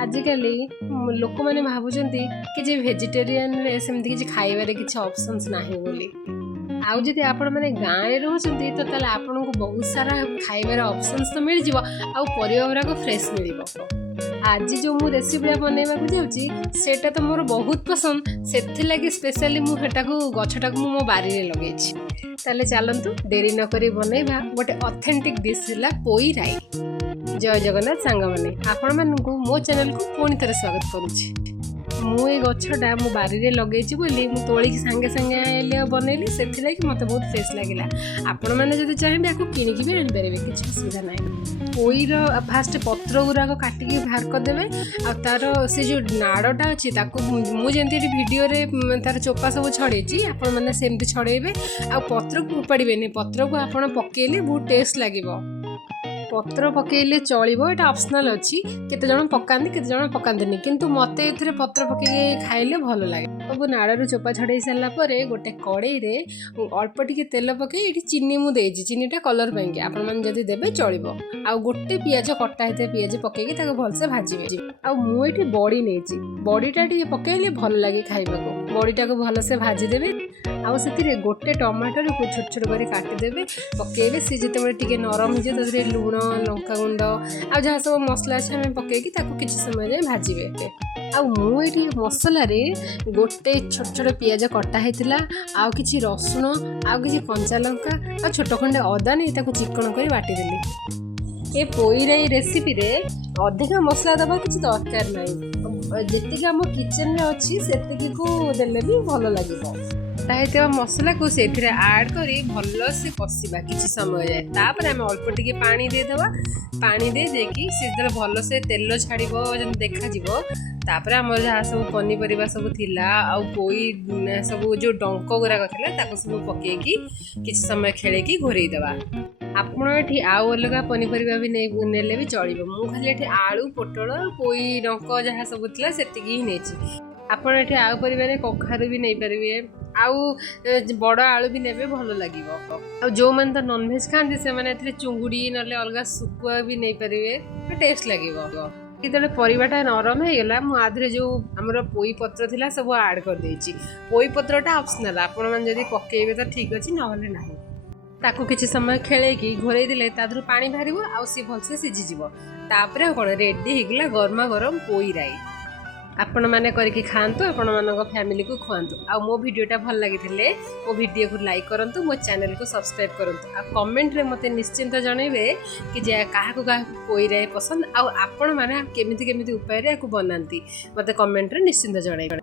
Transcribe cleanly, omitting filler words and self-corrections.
आजिकल लोक मैंने भावुंट कि जे वेजिटेरियन सेमती किसी खाइबार किसी ऑप्शंस नाही बोली आउ जदि आपण मैंने गाँव में रोचते तो ताले आपन को बहुत सारा खाइबार ऑप्शंस तो मिल जिवो आउ परिबा गुराक फ्रेश मिलिबो। आज जो मु रेसिपी बनैबा को जाउची सेटा तो मोर बहुत पसंद सेथि लागि स्पेशली मु हेटा को गछटा को मो बारी रे लगेछि। ताले चलंतु देरी न करी बनैबा गोटे ऑथेंटिक डिश हिला पोई राई। जय जगन्नाथ सांग माने आपण मानकु मो चैनल को पुणी थरे स्वागत करूछि। मु ए गछटा मो बारी रे लगेछि बोली मु तोळी के संगे संगे आइले बनैली सेथि लागि मते बहुत फ्रेश लागिला। आपण माने जदि चाहेबे आकु किनि कि आनि परबे किछि असुविधा नै। पोईर फास्ट पत्र गुराक काटिकी बाहर करदेवे आ तार से जो नाड़टा अच्छी मु जमी भिडियो रे तार चोपा सब छड़ेची आपण मैंने सेमती छड़ेबे आ पत्र को उपाड़े पत्र को आपड़ पकेले बहुत टेस्ट लगे। पत्र पकेले चलो ये ऑप्शनल अच्छी केते जण पकांदी केते जण पकांदनी किंतु मते एथरे पत्र पके खाइले भल लागे। सब नाड़ू चोपा छड़े सारा पर गोटे कड़ई रे अल्प टिके तेल पके ये चीनी मु देछि चीनीटा कलर पाई आपण मैंने जदि देबे चलिबो। आ गोटे पियाज कटा होते पियाज पकेकी ताको भलसे भाजिबे। आ मु एठी बड़ी नेछि बड़ीटा टिके पकेले भल लागे खाइबाको बड़ीटा को भलसे भाजी देबे। आउ से गोटे टमाटर को छोट छोट कर काटिदेवे पकेबे सी जिते टिके नरम हो जाए लुण लंका गुंड आ जहाँ सब मसला अच्छे आम पकईकी किसी समय जाए भाजबे। आठी मसला रे गोटे छोट छोट पियाज कटा होता आउ कि रसुण आउ कि कंचा लंका आ छोट खंडे अदा नहीं चिकन कर बाटिदेली। ए पोईराई रेसिपी रे अधिका मसला दबा किसी दरकार ना जी आम किचन रे अच्छी से को देले भी भल लगे। मसला को से आड कर भल से कषा किसी समय जाए तापर आम अल्प टिके पानी देदेवा पानी दे देकी से भल से तेल छाड़ देखा तापर आम जहाँ सब पनीपरिया सब थिला आउ पोई सब जो डंक गुराक था सब पकईकी किसी समय खेलेकी घोरेदेवा। आपण ये आउ अलग पनीपरिया भी नेले भी चलो मु खाली ये आलू पोटल पोई डंक जहाँ सब थिला सेतिकी ही नेछि। आपण ये आउ परिवार कखारू भी नहीं पारे आउ बड़ आलू भी नेबे भल लगे। जो मैंने तो नॉनवेज खाती से चुंगुड़ी ना अलग सुखुआ भी नहीं पारे टेस्ट लगे। जो परिवाटा नरम हो गला मुझे जो आमर पोई पत्र थिला सब आड कर देछि। पोई पत्रटा ऑप्शनल आपण मैंने जदि पकेबे तो ठीक अच्छे ना ताकू किसी समय खेलेकी घोरे देले तादरू पानी बाहर आउ सी भलसे सिझीज तापर कौन रेडी होगला गरमा गरम पोई राई। आपण मैंने करके खातु आपण मान फैमिली को खुआतु। आ मो वीडियोटा भल लगी मो वीडियो को लाइक करूँ मो चैनल को सब्सक्राइब करूँ आ कमेंट रे मते निश्चिंत जनइबे कि जे क्या पोई राई पसंद आपण मैंने केमिति केमिति उपाय रे बनाती मते कमेंट रे निश्चिंत जनइबे।